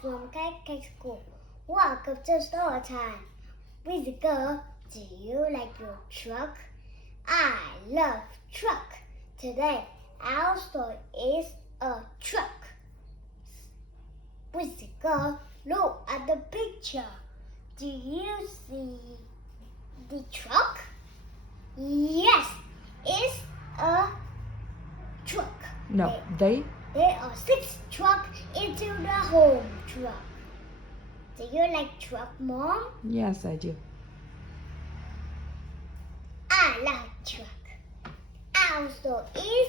from K School. Welcome to story time. With the girl, do you like your truck? I love truck. Today, our story is a truck. With the girl, look at the picture. Do you see the truck? Yes, it's a truck. No, There are 6 trucks into the home truck. Do you like truck, Mom? Yes, I do. I like truck. Our store is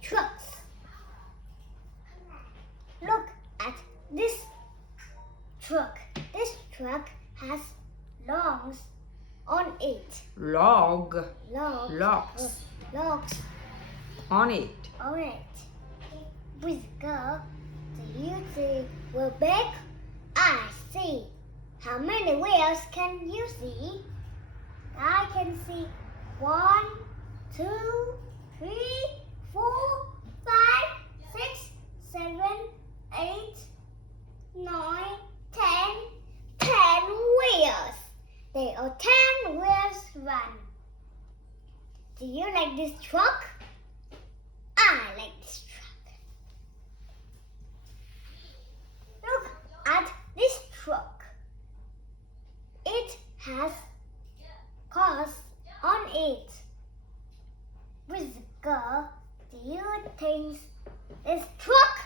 trucks. Look at this truck. This truck has logs on it. Logs Logs on it. on it. With girl, do you see wheel big? I see. How many wheels can you see? I can see 1, 2, 3, 4, 5, 6, 7, 8, 9, 10 wheels. There are 10 wheels run. Do you like this truck? I like this truck. Look at this truck. It has cars on it. With the girl, do you think this truck?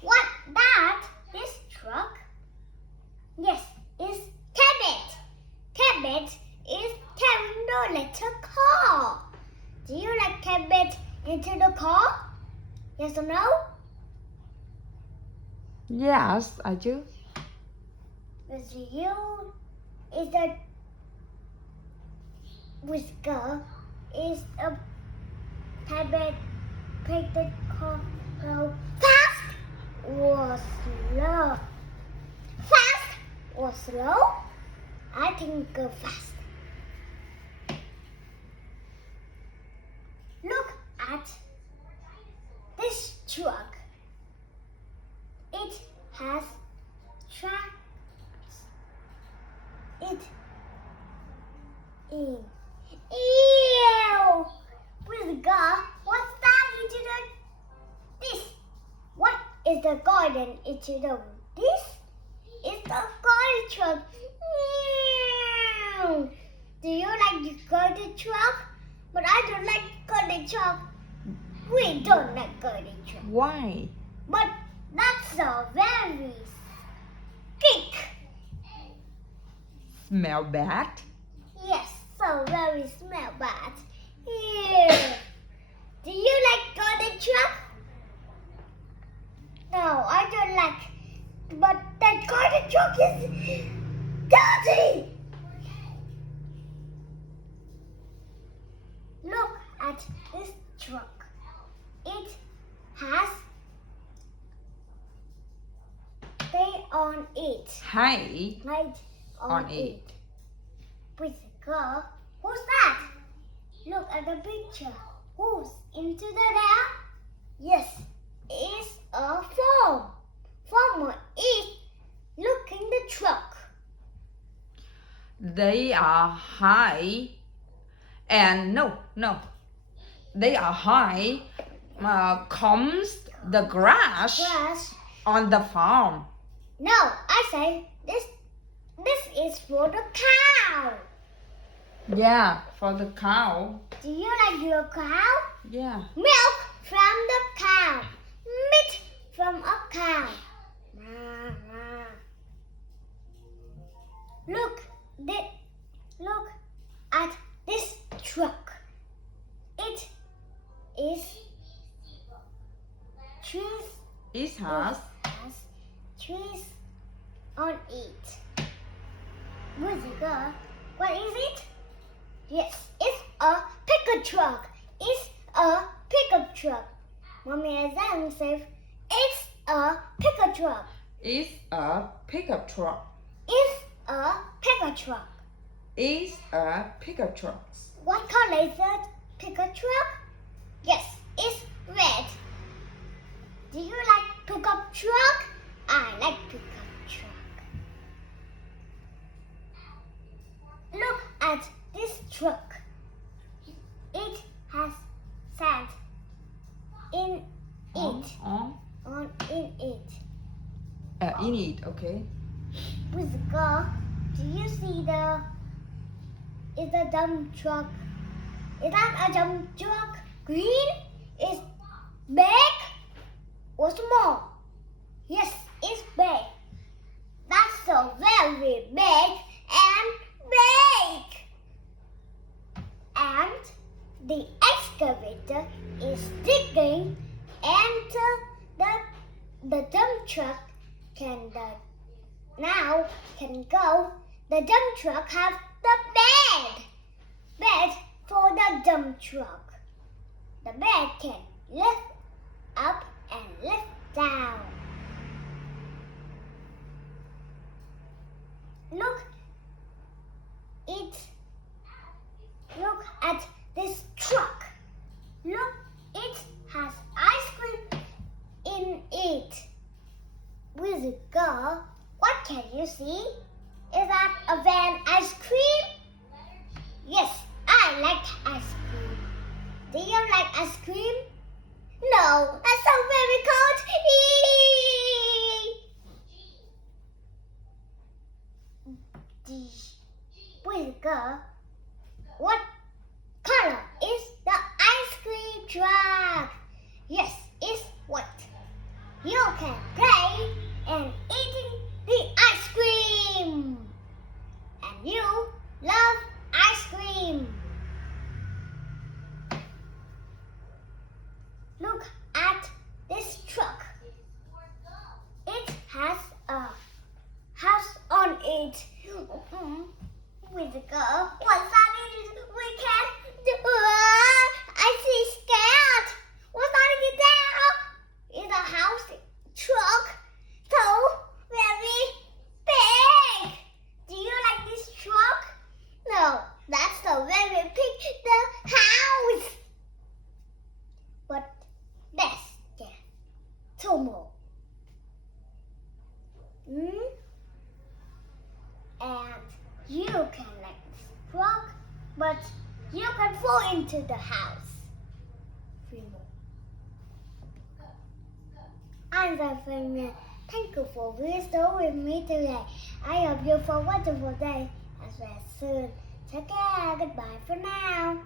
What that? This truck? Yes, it's Cabot. Cabot is carrying the little car. Do you like Cabot into the car? Yes or no? Yes, I do. With you is the whisker is a Cabot pick the car go fast or slow? Fast or slow? I think go fast. Look at this truck. It has tracks. It in. Ew! With God, what's that into the this? What is the garden into the this? It's the garden truck. Ew! Do you like the garden truck? But I don't like garden truck. We don't like garden truck. Why? But that's a very thick. Smell bad? Yes, so very smell bad. Ew. Do you like garden truck? No, I don't like. But that garden truck is dirty. Look at this truck. It has hay on it. Hay Right on it. With a girl. Who's that? Look at the picture. Who's into the there? Yes, it's a farm. Farmer is looking the truck. They are high and no. They are high comes the grass Grass. on the farm. No, I say this is for the cow. Yeah, for the cow. Do you like your cow? Yeah. Milk from the cow. Meat from a cow. Look at this truck. It is trees. It has Trees on it. Musica. What is it? Yes, it's a pickup truck. It's a pickup truck. Mommy and Zan says it's a pickup truck. It's a pickup truck. It's a pickup truck. It's a pickup truck. What color is that pickup truck? Yes, it's red. Do you On in it. In it, okay. With the car, do you see is a dump truck? Is that a dump truck? Green? Is big or small? Yes, it's big. That's so very big and big. And the excavator is digging, and the dump truck now can go. The dump truck has the bed for the dump truck. The bed can lift up and lift down. Look at this truck. Look, it has ice cream in it. With a girl, what can you see? Is that a van ice cream? Yes, I like ice cream. Do you like ice cream? No, that's so very cold. With a girl, what color is the ice cream truck? Yes, it's white. You can play and eating the ice cream. And you love ice cream. Look at this truck. It has a house on it. With the girl, what's that? We can't do. I see scared. What's that down? It's a house truck, so very big. Do you like this truck? No, that's so very big. The house. But let's get two more. And you can like this truck, but you can fall into the house. Three more. I'm the friend. Thank you for being with me today. I hope you have a wonderful day. I'll see you soon. Take care. Goodbye for now.